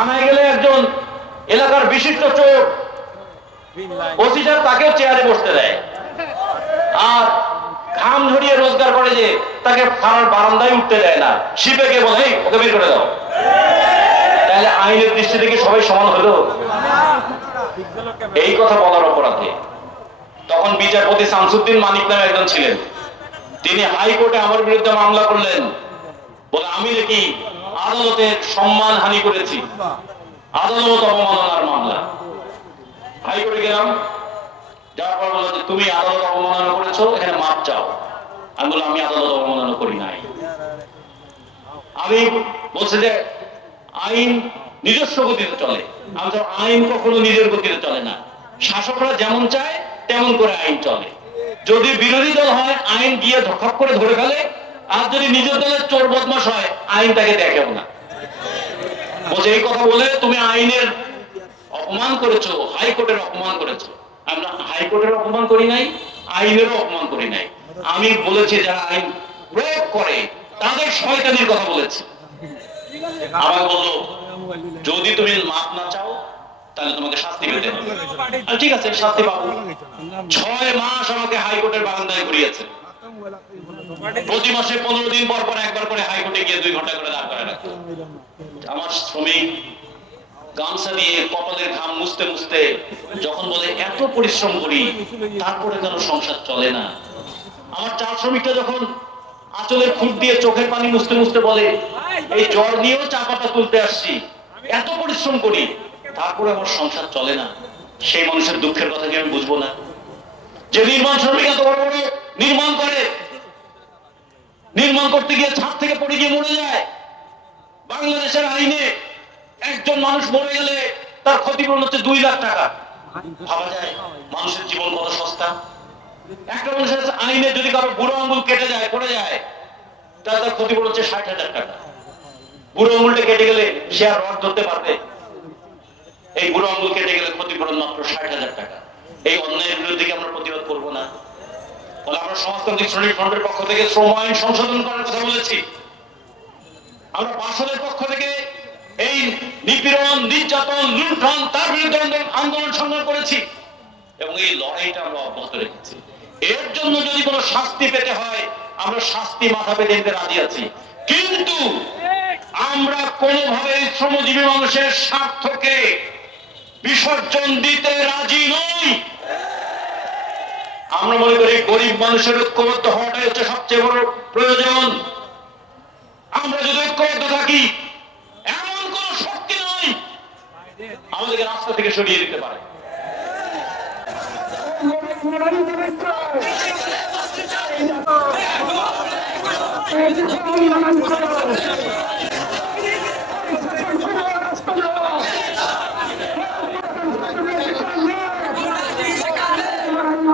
থানায় গেলে একজন এলাকার বিশিষ্ট চোর ওসি সাহেব তাকেও চেয়ারে বসতে দেয়। আর ঘাম ঝরিয়ে রোজগার করে যে তাকে থানার বারান্দায় উঠতে দেয় না। শিপেকে বলে "এই, ওকে বের করে দাও। তাহলে আইনের দৃষ্টি থেকে সবাই সমান হলো? এই কথা বলার অপরাধে। তখন বিচারপতি শামসুদ্দিন মানিক নামে একজন ছিলেন। তিনি হাইকোর্টে আমার বিরুদ্ধে মামলা করলেন। বলে আমি নাকি আদালতের সম্মান হানি করেছি। আদালত অবমাননার মামলা। হাইকোর্টে গেলাম, যাওয়ার পর বলল যে, তুমি আদালত অবমাননা করেছ, এখানে মাপ চাও। আমি বললাম, আমি আদালত অবমাননা করি নাই। আমি বলছি যে, আইন নিজস্ব গতিতে চলে। আমি তো আইন কখনো নিজের গতিতে চলে না। শাসকরা যেমন চায়, তেমন করে আইন চলে। যদি বিরোধী দল হয়, আইন গিয়ে ধপ করে ধরে ফেলে আর যদি নিজের দলের চোর বদমাস হয় আইন তাকে দেখেও না। বলছে, এই কথা বলে তুমি আইনের অপমান করেছ, হাইকোর্টের অপমান করেছ। আমরা হাইকোর্টের অপমান করি নাই, আইনেরও অপমান করি নাই। আমি বলেছি, যারা আইন প্রয়োগ করে, তাদের শয়তানির কথা বলেছি। আবার বলল, যদি তুমি মাপ না চাও, তাহলে তোমাকে শাস্তি পেতে হবে। ঠিক আছে, শাস্তি পাবো। ছয় মাস আমাকে হাইকোর্টের বারান্দায় ঘুরিয়েছে। প্রতি মাসে পনেরো দিন পর পর একবার করে হাইকোর্টে গিয়ে দুই ঘণ্টা করে দাঁড় করে রাখতো আমার শ্রমিক গামছা দিয়ে কপালের ঘাম মুছতে মুছতে যখন বলে, এত পরিশ্রম করি, তারপরে কেন সংসার চলে না? আমার চার শ্রমিকটা যখন আঁচলের খুঁট দিয়ে চোখের পানি মুছতে মুছতে বলে, এই জ্বর নিয়েও চা পাতা তুলতে আসছি, এত পরিশ্রম করি, তারপরে আমার সংসার চলে না। সেই মানুষের দুঃখের কথা কি আমি বুঝব না? যে নির্মাণ শ্রমিক এত বড় বড় নির্মাণ করে নির্মাণ করতে গিয়ে ছাদ থেকে পড়ে গিয়ে মরে যায়। বাংলাদেশের আইনে একজন মানুষ মরে গেলে তার ক্ষতিপূরণ হচ্ছে দুই লাখ টাকা। আঙ্গুল কেটে যায় যায় তাহলে তার হচ্ছে ষাট হাজার টাকা। কেটে গেলে সে আর পারবে? এই কেটে গেলে ষাট হাজার টাকা। এই অন্যায়ের বিরুদ্ধে আমরা প্রতিবাদ করব না? আমরা সমাজতান্ত্রিক শ্রমিক ফ্রন্টের পক্ষ থেকে শ্রম আইন সংশোধন করার কথা বলেছি। আমরা বাসনের পক্ষ থেকে এই নিপীড়ন, নির্যাতন, লুণ্ঠন, তার বিরুদ্ধে আন্দোলন সংগ্রাম করেছি এবং এই লড়াইটা আমরা অব্যাহত রেখেছি। এর জন্য যদি কোনো শাস্তি পেতে হয়, আমরা শাস্তি মাথা পেতে নিতে রাজি আছি। কিন্তু আমরা কোনোভাবে শ্রমজীবী মানুষের স্বার্থকে বিসর্জন দিতে রাজি নই। আমরা মনে করি গরিব মানুষের ঐক্যবদ্ধ হওয়াটাই হচ্ছে সবচেয়ে বড় প্রয়োজন। আমরা যদি ঐক্যবদ্ধ থাকি, এমন কোন শক্তি নয় আমাদেরকে রাস্তা থেকে সরিয়ে দিতে পারে।